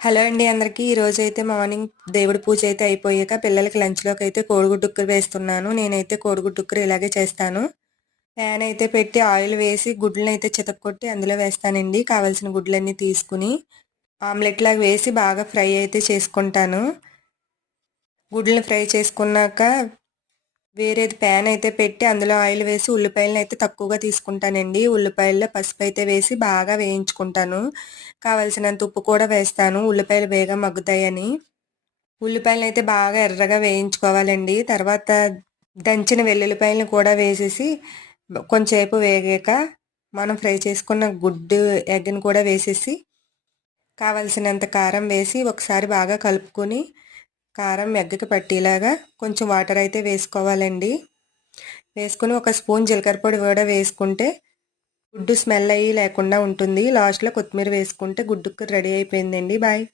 Hello అండి అందరికీ. ఈరోజైతే మార్నింగ్ దేవుడి పూజ అయితే అయిపోయాక పిల్లలకి లంచ్‌లోకి అయితే కోడిగుడ్డు వేస్తున్నాను. నేనైతే కోడిగుడ్డు ఇలాగే చేస్తాను. ప్యాన్ అయితే పెట్టి ఆయిల్ వేసి గుడ్లనైతే చితక్కొట్టి అందులో వేస్తానండి. కావాల్సిన గుడ్లన్నీ తీసుకుని ఆమ్లెట్ లాగా వేసి బాగా ఫ్రై అయితే చేసుకుంటాను. గుడ్లను ఫ్రై చేసుకున్నాక వేరేది ప్యాన్ అయితే పెట్టి అందులో ఆయిల్ వేసి ఉల్లిపాయలను అయితే తక్కువగా తీసుకుంటానండి. ఉల్లిపాయల్లో పసుపు అయితే వేసి బాగా వేయించుకుంటాను. కావలసినంత ఉప్పు కూడా వేస్తాను ఉల్లిపాయలు వేగ మగ్గుతాయని. ఉల్లిపాయలను అయితే బాగా ఎర్రగా వేయించుకోవాలండి. తర్వాత దంచిన వెల్లుల్లిపాయలను కూడా వేసేసి కొంచెంసేపు వేగాక మనం ఫ్రై చేసుకున్న గుడ్డు ఎగ్ని కూడా వేసేసి కావలసినంత కారం వేసి ఒకసారి బాగా కలుపుకొని కారం ఎగ్గకి పట్టేలాగా కొంచెం వాటర్ అయితే వేసుకోవాలండి. వేసుకొని ఒక స్పూన్ జీలకర్ర పొడి కూడా వేసుకుంటే గుడ్డు స్మెల్ అయ్యి లేకుండా ఉంటుంది. లాస్ట్లో కొత్తిమీర వేసుకుంటే గుడ్డు రెడీ అయిపోయిందండి. బాయ్.